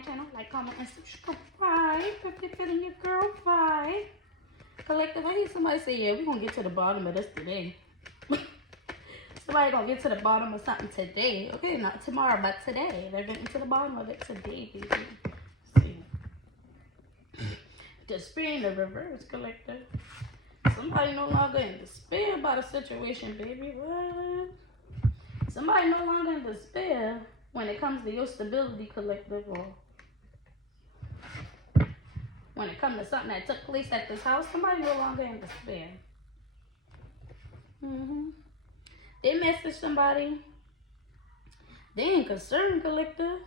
my channel, like, comment, and subscribe if you're feeling your girl vibe. Collective, I hear somebody say, yeah, we're going to get to the bottom of this today. Somebody going to get to the bottom of something today. Okay, not tomorrow, but today. They're getting to the bottom of it today, baby. Let's see. Despair in the reverse, collective. Somebody no longer in despair about a situation, baby. What? Somebody no longer in despair when it comes to your stability, collective, or when it comes to something that took place at this house. Somebody no longer in despair. They message somebody. They ain't concerned, collective.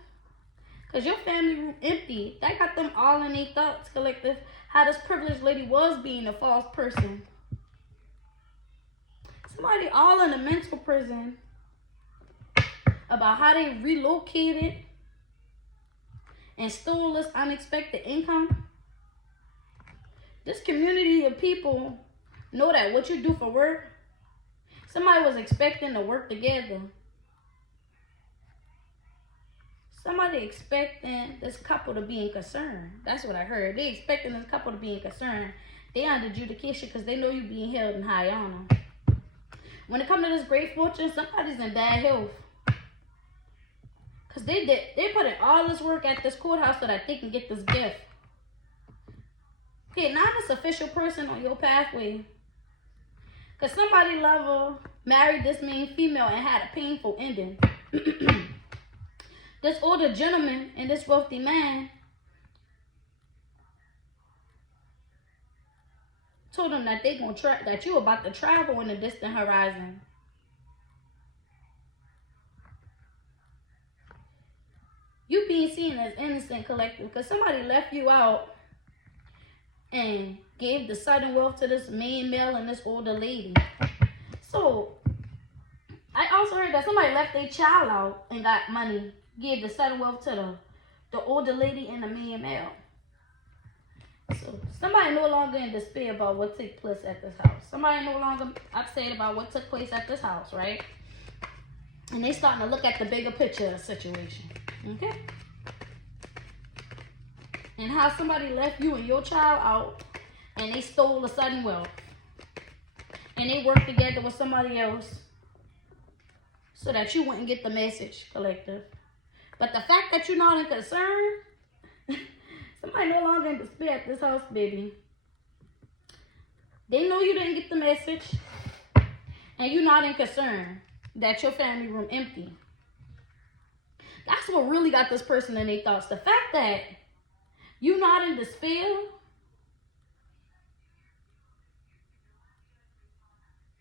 Because your family room empty. That got them all in their thoughts, collective. How this privileged lady was being a false person. Somebody all in a mental prison about how they relocated and stole this unexpected income. This community of people know that what you do for work, somebody was expecting to work together. Somebody expecting this couple to be in concern. That's what I heard. They expecting this couple to be in concern. They under adjudication because they know you being held in high honor. When it comes to this great fortune, somebody's in bad health. Because they put in all this work at this courthouse so that they can get this gift. Okay, now this official person on your pathway. Because somebody lover married this main female and had a painful ending. This older gentleman and this wealthy man told him that they gonna that you about to travel in the distant horizon. You being seen as innocent, collective, because somebody left you out and gave the sudden wealth to this main male and this older lady. So I also heard that somebody left their child out and got money, gave the sudden wealth to the older lady and the main male. So somebody no longer in despair about what took place at this house. Somebody no longer upset about what took place at this house, right? And they starting to look at the bigger picture of the situation. Okay? And how somebody left you and your child out and they stole the sudden wealth. And they worked together with somebody else so that you wouldn't get the message, collective. But the fact that you're not in concern, somebody no longer in despair at this house, baby. They know you didn't get the message and you're not in concern that your family room empty. That's what really got this person in their thoughts. The fact that you're not in despair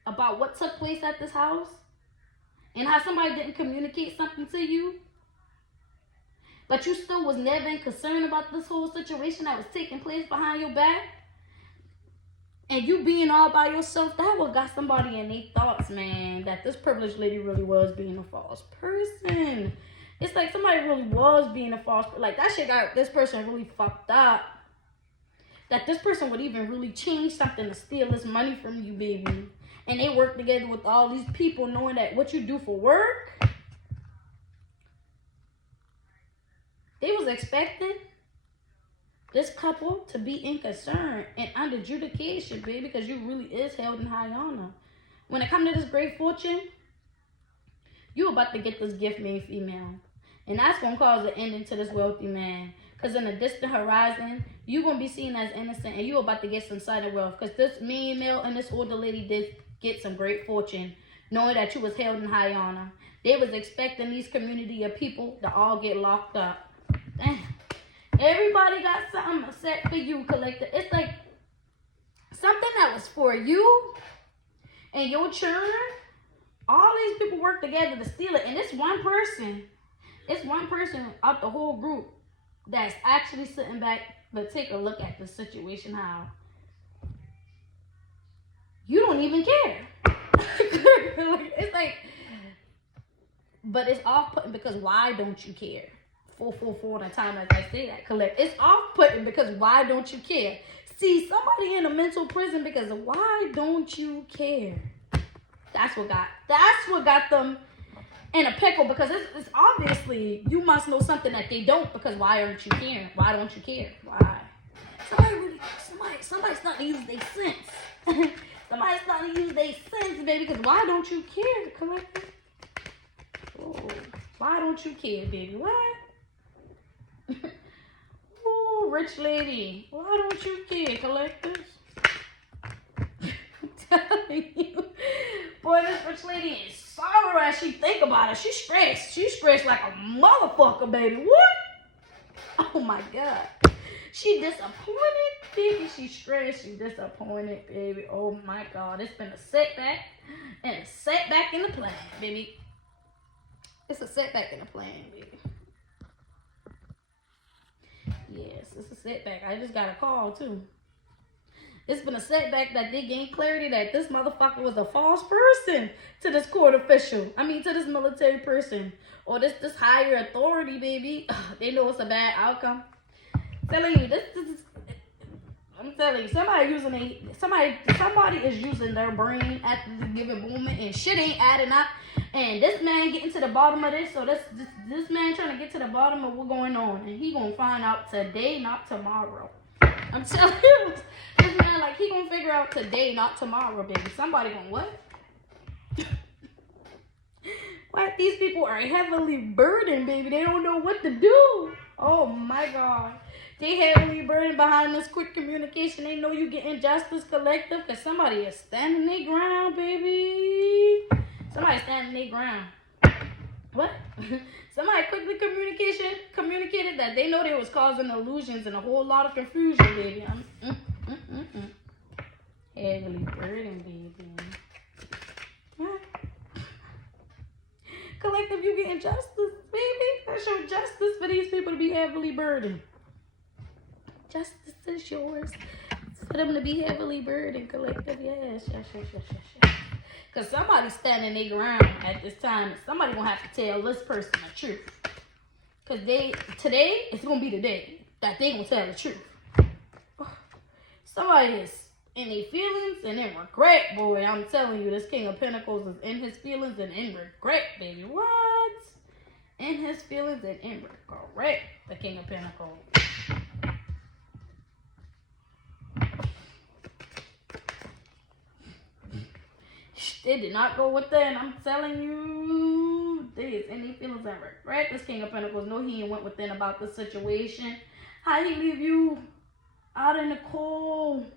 about what took place at this house and how somebody didn't communicate something to you, but you still was never in concern about this whole situation that was taking place behind your back, and you being all by yourself, that what got somebody in their thoughts, man, that this privileged lady really was being a false person. It's like somebody really was being a false person. Like, that shit got this person really fucked up. That this person would even really change something to steal this money from you, baby. And they work together with all these people knowing that what you do for work, they was expecting this couple to be in concern and under adjudication, baby, because you really is held in high honor. When it comes to this great fortune, you about to get this gift made female. And that's going to cause an ending to this wealthy man. Because in the distant horizon, you're going to be seen as innocent and you about to get some sudden wealth. Because this main male and this older lady did get some great fortune, knowing that you was held in high honor. They was expecting these community of people to all get locked up. Damn. Everybody got something set for you, collective. It's like something that was for you and your children. All these people work together to steal it. And it's one person out the whole group that's actually sitting back to take a look at the situation, how you don't even care. It's like, but it's off-putting because why don't you care? 444 the time as I say that, collect. It's off-putting because why don't you care? See, somebody in a mental prison because why don't you care? That's what got them in a pickle because it's obviously you must know something that they don't, because why aren't you caring? Why don't you care? Why? Somebody's starting to use their sense. Somebody's starting to use their sense, baby, because why don't you care, collector? Oh, why don't you care, baby? What? Oh, rich lady, why don't you care, collectors? I'm telling you. Boy, this rich lady is sorrow as she think about it. She's stressed. She's stressed like a motherfucker, baby. What? Oh, my God. She disappointed, baby. She's stressed. She's disappointed, baby. Oh, my God. It's been a setback and a setback in the plan, baby. It's a setback in the plan, baby. Yes, it's a setback. I just got a call, too. It's been a setback that they gained clarity that this motherfucker was a false person to this court official. I mean, to this military person. Or this higher authority, baby. They know it's a bad outcome. I'm telling you, I'm telling you, somebody is using their brain at the given moment, and shit ain't adding up. And this man getting to the bottom of this, so this man trying to get to the bottom of what's going on, and he gonna find out today, not tomorrow. I'm telling you, this man, like, he gonna figure out today, not tomorrow, baby. Somebody gonna what? What? These people are heavily burdened, baby. They don't know what to do. Oh my God. They heavily burdened behind this quick communication. They know you get injustice, collective, because somebody is standing their ground, baby. Somebody standing their ground. What? Somebody quickly communicated that they know they was causing illusions and a whole lot of confusion, baby. Heavily burdened, baby. What? Collective, you getting justice, baby. That's your justice for these people to be heavily burdened. Justice is yours. It's for them to be heavily burdened, collective. Yes. Because somebody's standing their ground at this time. Somebody gonna have to tell this person the truth. Because today, it's gonna be the day that they gonna tell the truth. Somebody is in their feelings and in regret, boy. I'm telling you, this King of Pentacles is in his feelings and in regret, baby. What? In his feelings and in regret, the King of Pentacles. They did not go within. I'm telling you, there is any feelings and regret. This King of Pentacles know he ain't went within about the situation. How he leave you out in the cold?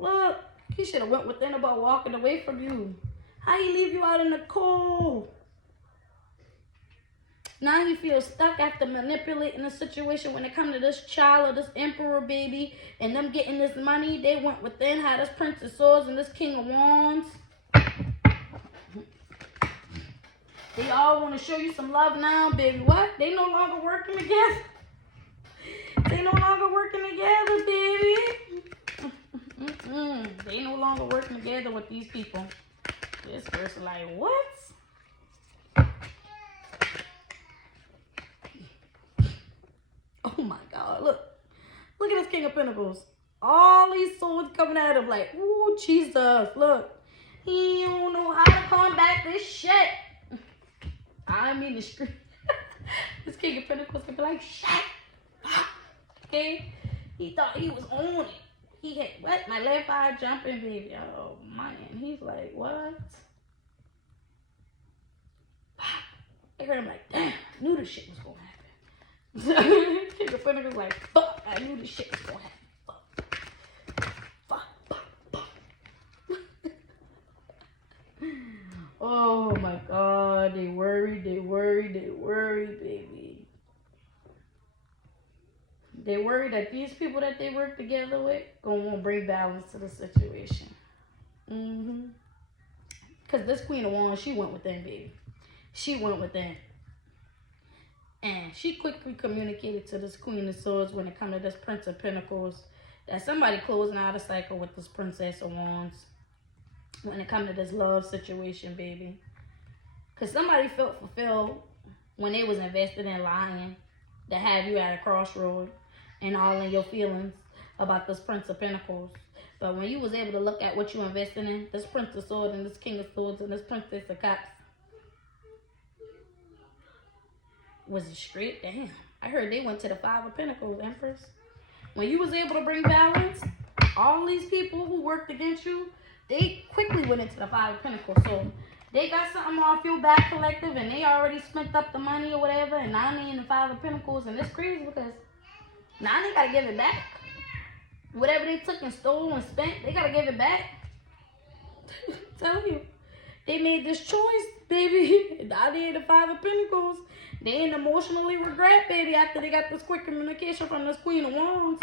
Look, he should have went within about walking away from you. How he leave you out in the cold? Now he feels stuck after manipulating the situation. When it comes to this child or this emperor, baby, and them getting this money, they went within, had this Prince of Swords and this King of Wands. They all want to show you some love now, baby. What? They no longer working together. They no longer working together, baby. They no longer working together with these people. This person like, what? Oh my God, look at this King of Pentacles. All these swords coming at him like, ooh, Jesus, look. He don't know how to combat this shit. I mean the street. This King of Pentacles can be like, shit. Okay? He thought he was on it. He had, what? My left eye jumping, baby. Oh, man. He's like, what? I heard him like, damn, I knew this shit was going to happen. King of Pentacles like, fuck, I knew this shit was going to happen. Fuck. Oh, my God. They worry, baby. They worry that these people that they work together with gonna bring balance to the situation. Because this Queen of Wands, she went within, baby. She went within. And she quickly communicated to this Queen of Swords when it comes to this Prince of Pentacles that somebody closing out a cycle with this Princess of Wands when it comes to this love situation, baby. Because somebody felt fulfilled when they was invested in lying to have you at a crossroad and all in your feelings about this Prince of Pentacles. But when you was able to look at what you invested in, this Prince of Swords and this King of Swords and this Princess of Cups, Was it straight? Damn. I heard they went to the Five of Pentacles, Empress. When you was able to bring balance, all these people who worked against you, they quickly went into the Five of Pentacles. So they got something off your back, collective, and they already spent up the money or whatever, and now they in the Five of Pentacles, and it's crazy because now they gotta give it back. Whatever they took and stole and spent, they gotta give it back. Tell you. They made this choice, baby. Now they in the Five of Pentacles. They in emotionally regret, baby, after they got this quick communication from this Queen of Wands.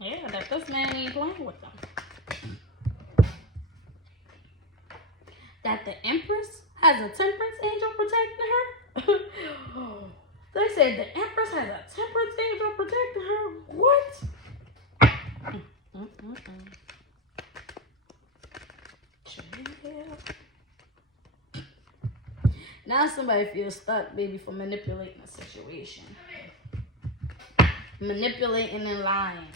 Yeah, that this man ain't playing with them. That the Empress has a temperance angel protecting her? They said the Empress has a temperance angel protecting her? What? Now somebody feels stuck, baby, for manipulating a situation. Manipulating and lying.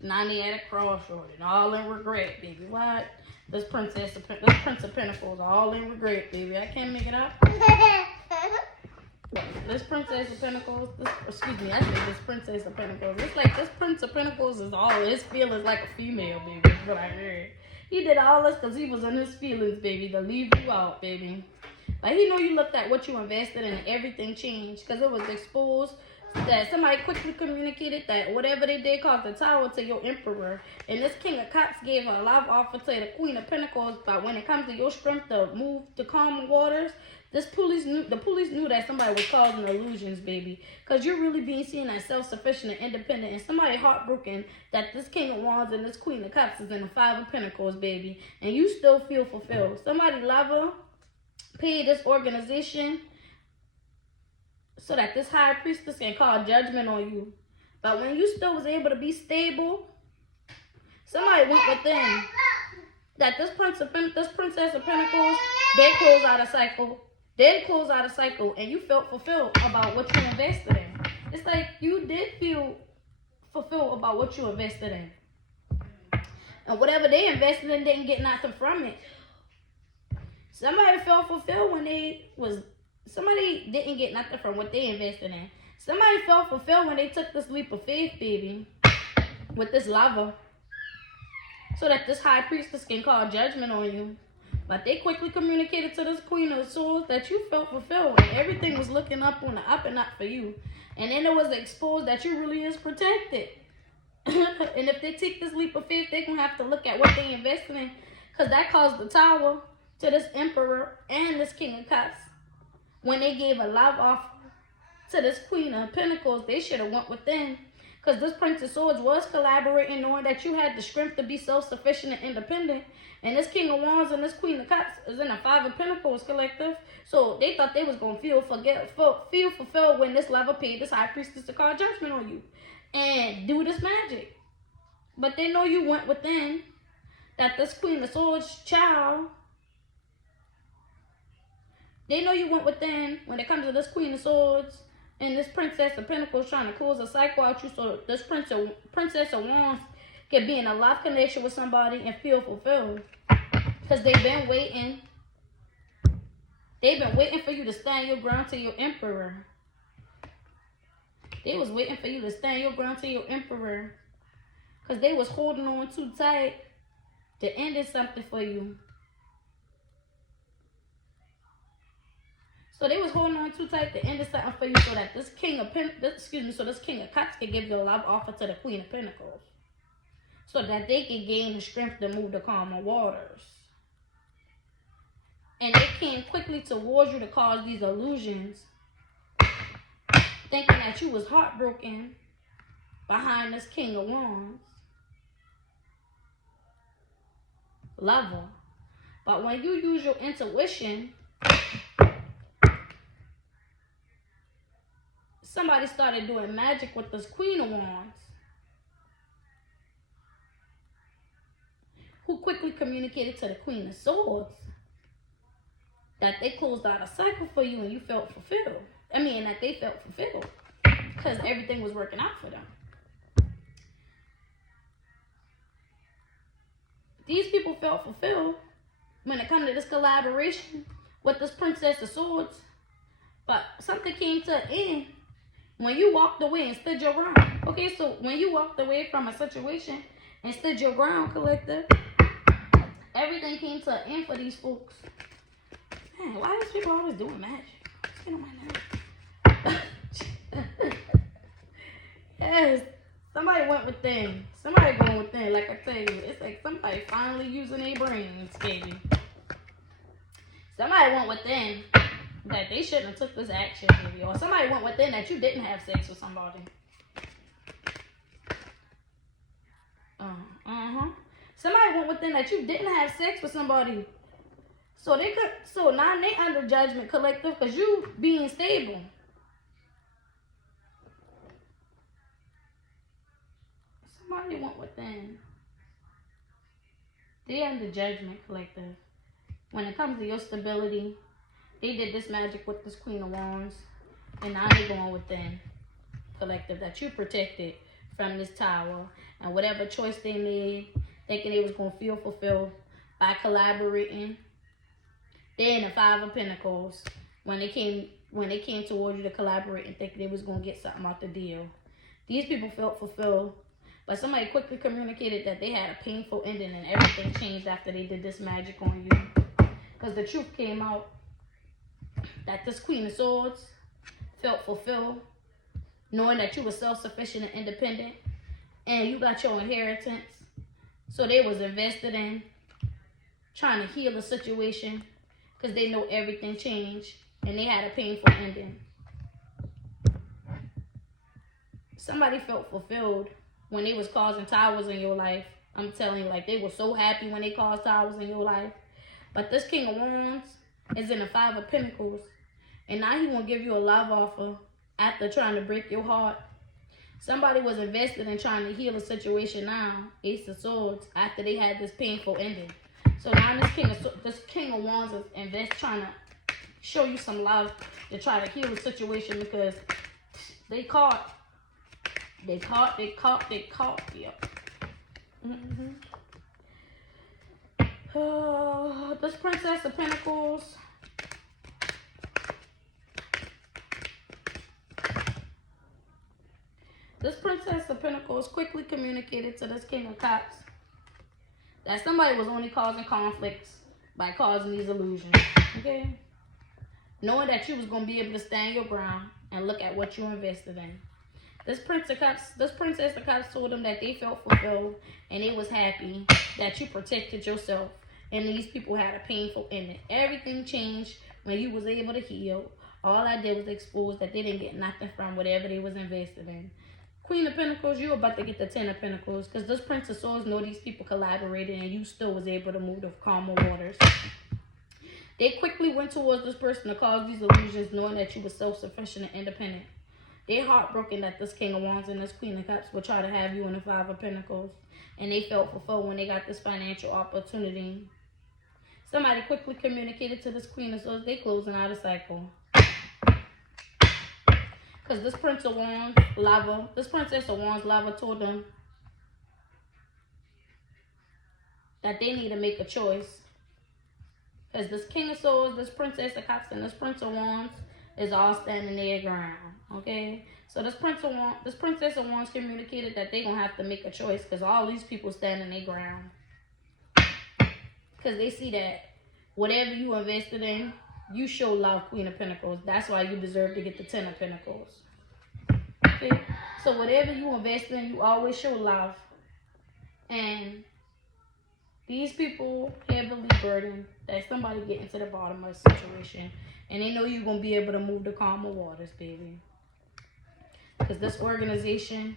Now they at a crossroad and all in regret, baby. What? This Prince of Pentacles all in regret, baby. I can't make it up. This Princess of Pentacles, I said this Princess of Pentacles. It's like this Prince of Pentacles is all his feelings like a female, baby. That's what I heard. He did all this because he was in his feelings, baby, to leave you out, baby. Like, he know you looked at what you invested in and everything changed because it was exposed that somebody quickly communicated that whatever they did caused the Tower to your Emperor. And this King of Cups gave a love offer to the Queen of Pentacles, but when it comes to your strength to move to calm waters, the police knew that somebody was causing illusions, baby. Because you're really being seen as self-sufficient and independent. And somebody heartbroken that this King of Wands and this Queen of Cups is in the Five of Pentacles, baby. And you still feel fulfilled. Somebody lover paid this organization so that this High Priestess can call judgment on you. But when you still was able to be stable, somebody went within. That this Princess of Pentacles, they close out a cycle. They close out a cycle, and you felt fulfilled about what you invested in. It's like you did feel fulfilled about what you invested in. And whatever they invested in didn't get nothing from it. Somebody felt fulfilled when somebody didn't get nothing from what they invested in. Somebody felt fulfilled when they took this leap of faith, baby, with this lover. So that this High Priestess can call judgment on you. But they quickly communicated to this Queen of Swords that you felt fulfilled. And everything was looking up on the up and up for you. And then it was exposed that you really is protected. And if they take this leap of faith, they're going to have to look at what they invested in. Because that caused the Tower to this Emperor and this King of Cups. When they gave a love offer to this Queen of Pentacles, they should have went within. Because this Prince of Swords was collaborating, knowing that you had the strength to be self-sufficient and independent. And this King of Wands and this Queen of Cups is in the Five of Pentacles collective. So they thought they was going to feel fulfilled when this lover paid this High Priestess to call judgment on you. And do this magic. But they know you went within. That this Queen of Swords child, they know you went within when it comes to this Queen of Swords. And this Princess of Pentacles trying to close a cycle out you so this Princess of Wands can be in a love connection with somebody and feel fulfilled. Because they've been waiting. They've been waiting for you to stand your ground to your Emperor. They was waiting for you to stand your ground to your Emperor. Because they was holding on too tight to end something for you. So they was holding on too tight to end something for you so that this King of Cups can give you a love offer to the Queen of Pentacles. So that they can gain the strength to move to calmer waters. And they came quickly towards you to cause these illusions. Thinking that you was heartbroken behind this King of Wands. Lover. But when you use your intuition, somebody started doing magic with this Queen of Wands. Who quickly communicated to the Queen of Swords that they closed out a cycle for you and you felt fulfilled. That they felt fulfilled because everything was working out for them. These people felt fulfilled when it comes to this collaboration with this Princess of Swords. But something came to an end when you walked away and stood your ground. Okay, so when you walked away from a situation and stood your ground, collective, everything came to an end for these folks. Man, why are these people always doing magic? It's getting on my nerves. Yes, somebody went within. Somebody going within. Like I tell you, it's like somebody finally using their brains, baby. Somebody went within that they shouldn't have took this action, baby. Or somebody went within that you didn't have sex with somebody. Somebody went within that you didn't have sex with somebody. So now they under judgment, collective, because you being stable. Somebody went within. They under judgment, collective. When it comes to your stability, they did this magic with this Queen of Wands. And now they going within, collective, that you protected from this tower. And whatever choice they made, thinking they was going to feel fulfilled by collaborating. They're in the Five of Pentacles when they came towards you to collaborate and thinking they was going to get something out the deal. These people felt fulfilled, but somebody quickly communicated that they had a painful ending and everything changed after they did this magic on you. Because the truth came out that this Queen of Swords felt fulfilled, knowing that you were self-sufficient and independent, and you got your inheritance. So they was invested in trying to heal the situation because they know everything changed and they had a painful ending. Somebody felt fulfilled when they was causing towers in your life. I'm telling you, like, they were so happy when they caused towers in your life. But this King of Wands is in the Five of Pentacles. And now he won't give you a love offer after trying to break your heart. Somebody was invested in trying to heal a situation now, Ace of Swords, after they had this painful ending. So now this King of Wands is trying to show you some love to try to heal the situation because they caught. Yep. This Princess of Pentacles. This Princess of Pentacles quickly communicated to this King of Cups that somebody was only causing conflicts by causing these illusions, okay? Knowing that you was going to be able to stand your ground and look at what you invested in. This Princess of Cups told them that they felt fulfilled and they was happy that you protected yourself and these people had a painful ending. Everything changed when you was able to heal. All I did was expose that they didn't get nothing from whatever they was invested in. Queen of Pentacles, you're about to get the Ten of Pentacles because this Prince of Swords know these people collaborated and you still was able to move the calmer waters. They quickly went towards this person to cause these illusions knowing that you were self-sufficient and independent. They heartbroken that this King of Wands and this Queen of Cups would try to have you in the Five of Pentacles. And they felt fulfilled when they got this financial opportunity. Somebody quickly communicated to this Queen of Swords they closing out a cycle. Because this Princess of Wands, Lava told them that they need to make a choice. Because this King of Swords, this Princess of Cups, and this Prince of Wands is all standing their ground. Okay? So this Princess of Wands communicated that they're going to have to make a choice because all these people standing their ground. Because they see that whatever you invested in, you show love, Queen of Pentacles. That's why you deserve to get the Ten of Pentacles. Okay? So whatever you invest in, you always show love. And these people heavily burdened that somebody getting to the bottom of the situation. And they know you're going to be able to move the calmer waters, baby. Because this organization,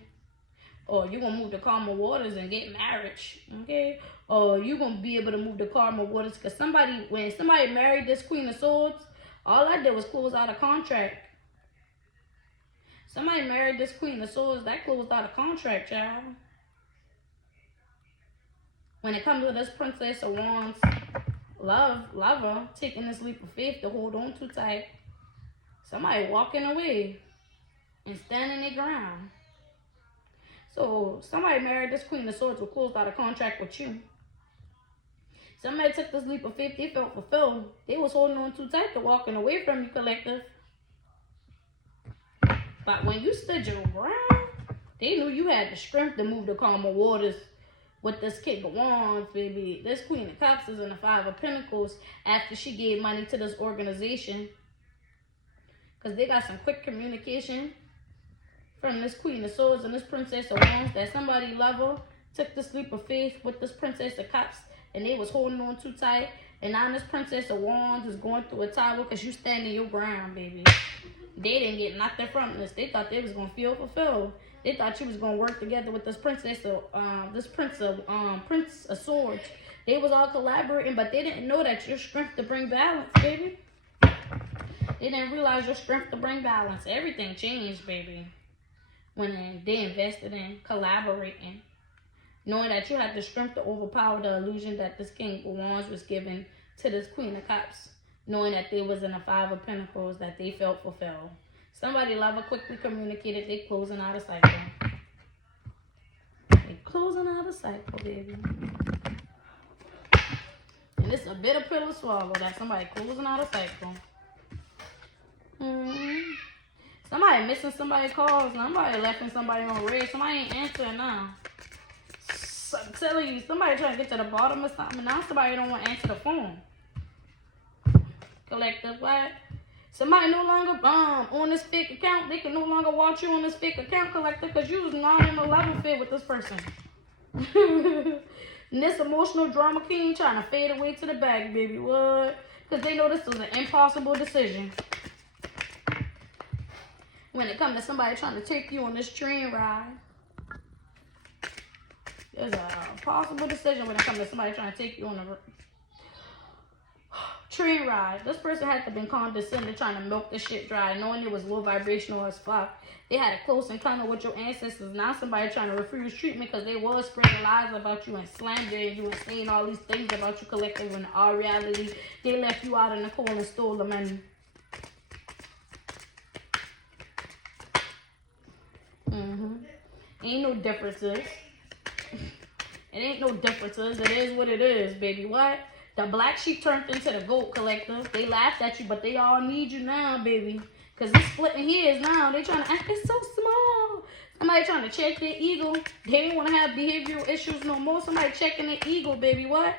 or you're going to move the calmer waters and get marriage, okay? Or you're going to be able to move the calmer waters because when somebody married this Queen of Swords, all I did was close out a contract. Somebody married this Queen of Swords, that closed out a contract, child. When it comes to this Princess of Wands, lover, taking this leap of faith to hold on too tight. Somebody walking away and standing their ground. So somebody married this Queen of Swords who closed out a contract with you. Somebody took this leap of faith. They felt fulfilled. They was holding on too tight to walking away from you, collective. But when you stood your ground, they knew you had the strength to move the calmer waters with this King of Wands, baby. This Queen of Cups is in the Five of Pentacles after she gave money to this organization. Because they got some quick communication from this Queen of Swords and this Princess of Wands that somebody level took this leap of faith with this Princess of Cups and they was holding on too tight. And now this Princess of Wands is going through a tower because you standing your ground, baby. They didn't get nothing from this. They thought they was going to feel fulfilled. They thought you was going to work together with this Prince of Swords. They was all collaborating, but they didn't know that your strength to bring balance, baby. They didn't realize your strength to bring balance. Everything changed, baby, when they invested in collaborating. Knowing that you had the strength to overpower the illusion that this King of Wands was given to this Queen of Cups. Knowing that they was in the Five of Pentacles, that they felt fulfilled. Somebody lover quickly communicated they closing out a cycle. They closing out a cycle, baby. And it's a bitter pill to swallow that somebody closing out a cycle. Somebody missing somebody's calls. Somebody left somebody on red. Somebody ain't answering now. I'm telling you, somebody trying to get to the bottom of something. And now somebody don't want to answer the phone. Collective, what? Somebody no longer on this fake account. They can no longer watch you on this fake account, collective, because you was not in a level fit with this person. And this emotional drama king trying to fade away to the back, baby. What? Because they know this was an impossible decision. When it comes to somebody trying to take you on this train ride, there's a possible decision when it comes to somebody trying to take you on a train ride. This person had to been condescending, trying to milk this shit dry, knowing it was low vibrational as fuck. They had a close encounter with your ancestors. Now somebody trying to refuse treatment because they was spreading lies about you and slandering you and saying all these things about you, collective. In all reality, they left you out in the cold and stole the money. Ain't no differences. It ain't no differences. It is what it is, baby. What? The black sheep turned into the goat, collective. They laughed at you, but they all need you now, baby. Because it's splitting hairs now. They trying to act, it's so small. Somebody trying to check their ego. They don't want to have behavioral issues no more. Somebody checking their ego, baby. What?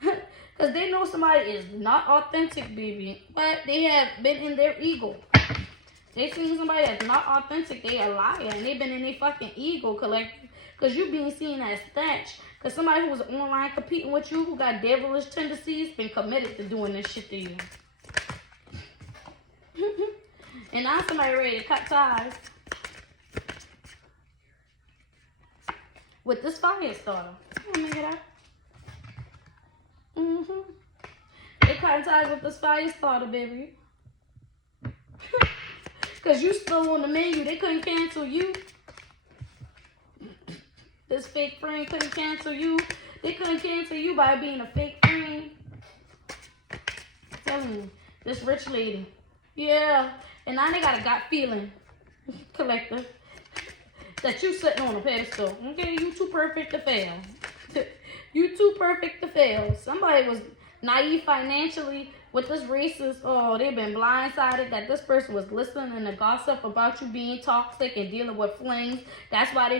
Because they know somebody is not authentic, baby. But they have been in their ego. They seen somebody that's not authentic. They a liar. And they been in their fucking ego, collective. Because you being seen as thatch. Because somebody who was online competing with you, who got devilish tendencies, been committed to doing this shit to you. And now somebody ready to cut ties with this fire starter. Let me get out. They cut ties with this fire starter, baby. Because you still on the menu. They couldn't cancel you. This fake friend couldn't cancel you. They couldn't cancel you by being a fake friend. I'm telling you, this rich lady. Yeah. And now they got a gut feeling, collective, that you sitting on a pedestal. Okay, you too perfect to fail. You too perfect to fail. Somebody was naive financially with this racist. Oh, they've been blindsided that this person was listening to gossip about you being toxic and dealing with flings. That's why they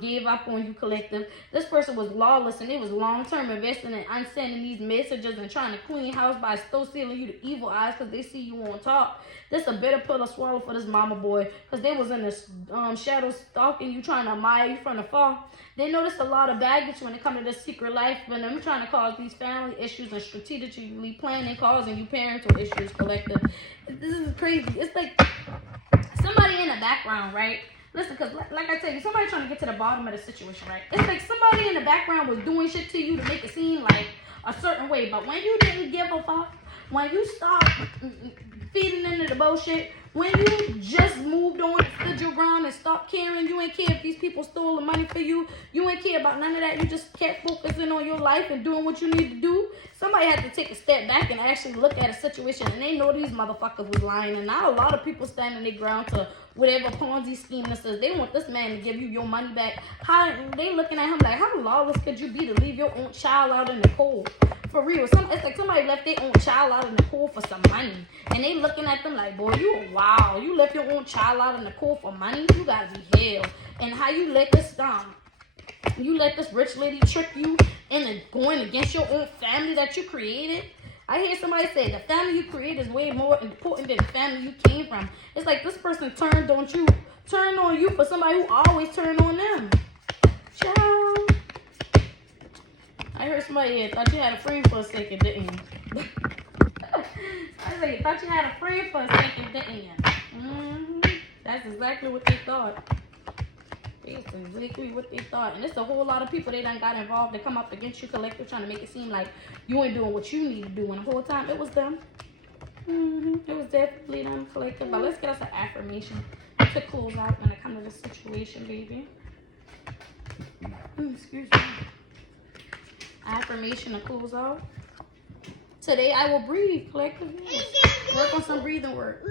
gave up on you, collective. This person was lawless and they was long-term investing in unsending these messages and trying to clean house by still sealing you to evil eyes because they see you on top. This a bitter pill to swallow for this mama boy because they was in the shadows stalking you, trying to admire you from afar. They noticed a lot of baggage when it comes to this secret life, but them trying to cause these family issues and strategically planning, causing you parental issues, collective. This is crazy. It's like somebody in the background, right? Listen, because like I tell you, somebody trying to get to the bottom of the situation, right? It's like somebody in the background was doing shit to you to make it seem like a certain way. But when you didn't give a fuck, when you stopped feeding into the bullshit, when you just moved on and stood your ground and stopped caring, you ain't care if these people stole the money for you. You ain't care about none of that. You just kept focusing on your life and doing what you need to do. Somebody had to take a step back and actually look at a situation, and they know these motherfuckers was lying. And now a lot of people standing their ground to whatever Ponzi scheme that says they want this man to give you your money back. How they looking at him like, how lawless could you be to leave your own child out in the cold? For for real. It's like somebody left their own child out in the cold for some money. And they looking at them like, boy, you wow. You left your own child out in the cold for money? You gotta be hell. And how you let this rich lady trick you into going against your own family that you created? I hear somebody say the family you create is way more important than the family you came from. It's like this person turned on you for somebody who always turned on them. Ciao. I heard somebody here thought you had a friend for a second, didn't you? I said you thought you had a friend for a second, didn't you? That's exactly what they thought. That's exactly what they thought. And it's a whole lot of people they done got involved to come up against you collective, trying to make it seem like you ain't doing what you need to do. And the whole time it was them. It was definitely them collective. But let's get us an affirmation to close out when it comes to this situation, baby. Excuse me. Affirmation to close out. Today I will breathe collectively. Work on some breathing work.